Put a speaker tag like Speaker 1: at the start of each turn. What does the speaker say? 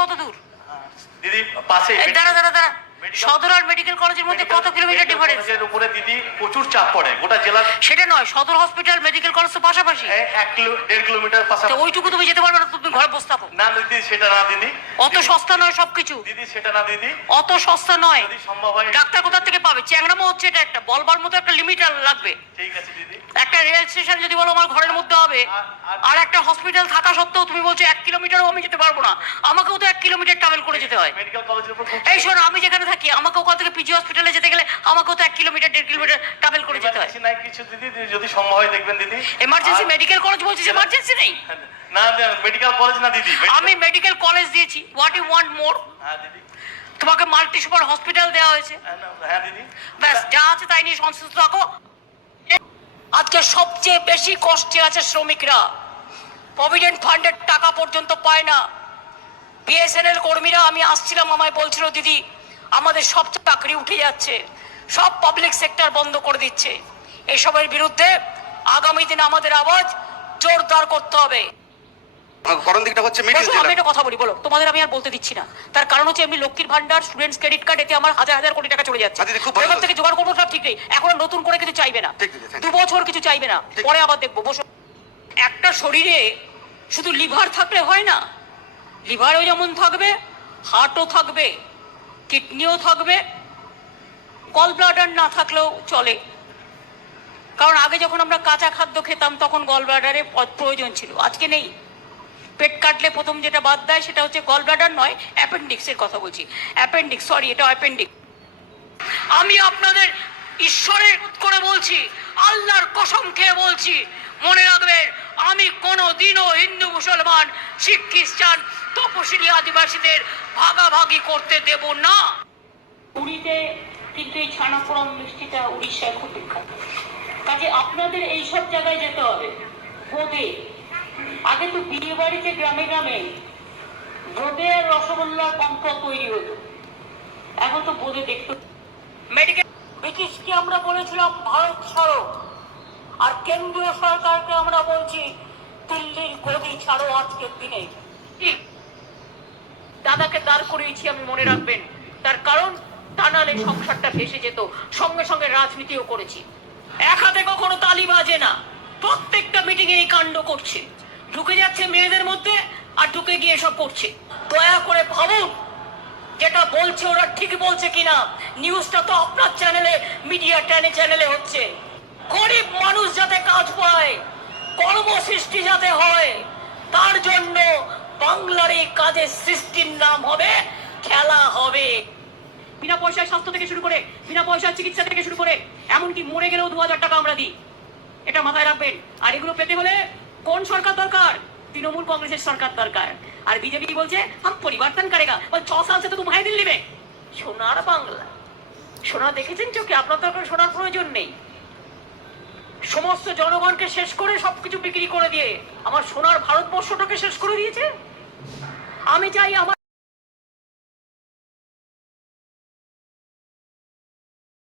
Speaker 1: কত দূর
Speaker 2: দিদি পাশে
Speaker 1: দাঁড়া দাঁড়া দাঁড়া। সদর আর মেডিকেল কলেজের মধ্যে কত কিলোমিটার ডিফারেন্স
Speaker 2: কলেজের উপরে দিদি প্রচুর চাপ পড়ে। গোটা জেলার
Speaker 1: সেটা নয় সদর হসপিটাল মেডিকেল কলেজ তো পাশাপাশি
Speaker 2: এক কিলো দেড় কিলোমিটার পাশাপাশি।
Speaker 1: ওইটুকু তুমি যেতে পারবে না তুমি ঘরে বসে থাকো।
Speaker 2: না দিদি সেটা না দিদি।
Speaker 1: অত সস্তা নয় সবকিছু।
Speaker 2: দিদি সেটা না দিদি।
Speaker 1: অত সস্তা নয়।
Speaker 2: যদি সম্ভব হয়
Speaker 1: ডাক্তার কোথা থেকে পাবে? চ্যাংরামো হচ্ছে এটা একটা বলবার মতো একটা লিমিট লাগবে।
Speaker 2: ঠিক আছে দিদি।
Speaker 1: একটা রেল স্টেশন যদি বলো আমার ঘরের মধ্যে হবে
Speaker 2: আর-
Speaker 1: একটা হসপিটাল থাকা সত্ত্বেও তুমি বলছো এক কিলোমিটারও আমি যেতে পারব না। আমাকেও তো এক কিলোমিটার ট্রাভেল করে যেতে হয়। এই শোনো আমি যেখানে থাকি আমাকে ওখান থেকে পিজি হসপিটালে যেতে গেলে আমাকেও তো এক কিলোমিটার দেড় কিলোমিটার ট্রাভেল করে যেতে হয়।
Speaker 2: নাই কিছু দিদি? যদি সম্ভব হয় দেখবেন দিদি।
Speaker 1: এমার্জেন্সি মেডিকেল কলেজ বলছিস এমার্জেন্সি নেই?
Speaker 2: না মেডিকেল কলেজ না দিদি
Speaker 1: আমি মেডিকেল কলেজ দিয়েছি। হোয়াট ইউ ওয়ান্ট মোর
Speaker 2: হ্যাঁ দিদি।
Speaker 1: তোমাকে মাল্টি সুপার হসপিটাল দেওয়া হয়েছে।
Speaker 2: হ্যাঁ, হ্যাঁ দিদি।
Speaker 1: ব্যাস যা আছে তাই নিয়ে সংশ্লিষ্ট থাকো। আজকে সবচেয়ে বেশি কষ্টে আছে শ্রমিকরা। প্রভিডেন্ট ফান্ডের টাকা পর্যন্ত পায় না। বিএসএনএল কর্মীরা, আমি আসছিলাম, আমায় বলছিল, দিদি, আমাদের সব চাকরি উঠে যাচ্ছে। সব পাবলিক সেক্টর বন্ধ করে দিচ্ছে। এসবের বিরুদ্ধে আগামী দিনে আমাদের আওয়াজ জোরদার করতে হবে।
Speaker 3: করণ দিকটা হচ্ছে মিডিল জেলা
Speaker 1: আমি একটা কথা বলি বলো। তোমাদের আমি আর বলতে দিচ্ছি না। তার কারণ হচ্ছে এমনি লক্ষ্মীর ভান্ডার স্টুডেন্টস ক্রেডিট কার্ড এতে আমার হাজার হাজার কোটি টাকা চলে যাচ্ছে।
Speaker 3: আচ্ছা, দিদি, খুব ভালো
Speaker 1: এবার থেকে জোগাড় করব সব ঠিক নেই। এখন নতুন করে কিছু চাইবে না।
Speaker 3: ঠিক, দিদি, thank
Speaker 1: দু বছর কিছু চাইবে না। পরে আবার দেখব। বসো। একটা শরীরে শুধু লিভার থাকলে হয় না লিভারও যেমন থাকবে হার্টও থাকবে কিডনিও থাকবে গল ব্লাডার না থাকলেও চলে। কারণ আগে যখন আমরা কাঁচা খাদ্য খেতাম তখন গল ব্লাডারের প্রয়োজন ছিল। আজকে নেই। পেট কাটলে প্রথম যেটা বাদ দেয় সেটা হচ্ছে গল ব্লাডার নয় অ্যাপেন্ডিক্সের কথা বলছি। অ্যাপেন্ডিক্স সরি এটা অ্যাপেন্ডিক্স আমি আপনাদের ঈশ্বরের করে বলছি, আল্লাহর কসম খেয়ে বলছি, মনে রাখবেন, আমি কোনো দিনও হিন্দু, মুসলমান, শিখ, খ্রিস্টান, তপশিলি আদিবাসীদের ভাগাভাগি করতে দেব না। পুরীতে কিন্তু এই ছানাপোড়াম মিষ্টিটা উড়িষ্যায় খুব বিখ্যাত। কাজে আপনাদের এইসব জায়গায় যেতে হবে। বোঁদে আগে তো বিয়ে বাড়িতে গ্রামে গ্রামে বোঁদে আর রসগোল্লার পন্থ তৈরি হতো। এখন তো বোধে দেখতে মেডিকেল ব্রিটিশকে আমরা বলেছিলাম ভারত ছাড়ো। আর কেন্দ্রীয় সরকারকে আমরা বলছি দিল্লির গদি ছাড়ো আজকের দিনে। দাদাকে দাঁড় করিয়েছি আমি মনে রাখবেন। তার কারণ তা নাহলে সংসারটা ভেসে যেত। সঙ্গে সঙ্গে রাজনীতিও করেছি। এক হাতে কখনো তালি বাজে না। প্রত্যেকটা মিটিং এই কাণ্ড করছে। ঢুকে যাচ্ছে মেয়েদের মধ্যে আর ঢুকে গিয়ে সব করছে। দয়া করে ভাবুন যেটা বলছে ওরা ঠিক বলছে কিনা। নিউজটা তো আপনার চ্যানেলে, মিডিয়া চ্যানে চ্যানেলে হচ্ছে। গরিব মানুষ যাতে কাজ পায়, কর্মসৃষ্টি যাতে হয়, তার জন্য বাংলার এই কাজের সৃষ্টির নাম হবে, খেলা হবে। বিনা পয়সায় স্বাস্থ্য থেকে শুরু করে, বিনা পয়সার চিকিৎসা থেকে শুরু করে, এমনকি মরে গেলেও দু হাজার টাকা আমরা দিই। এটা মাথায় রাখবেন। আর এগুলো পেতে হলে কোন সরকার দরকার? তৃণমূল কংগ্রেসের সরকার দরকার। আর বিজেপি বলছে? হাম, পরিবর্তন করেগা। বল, ছ সাল সে তো তোমায় দিল্লি মে। সোনার বাংলা। সোনা দেখেছেন চোখে? আপনার দরকার সোনার প্রয়োজন নেই। সমস্ত জনগণকে শেষ করে সবকিছু বিক্রি করে দিয়ে আমার সোনার ভারতবর্ষটাকে শেষ করে দিয়েছে। আমি চাই আমার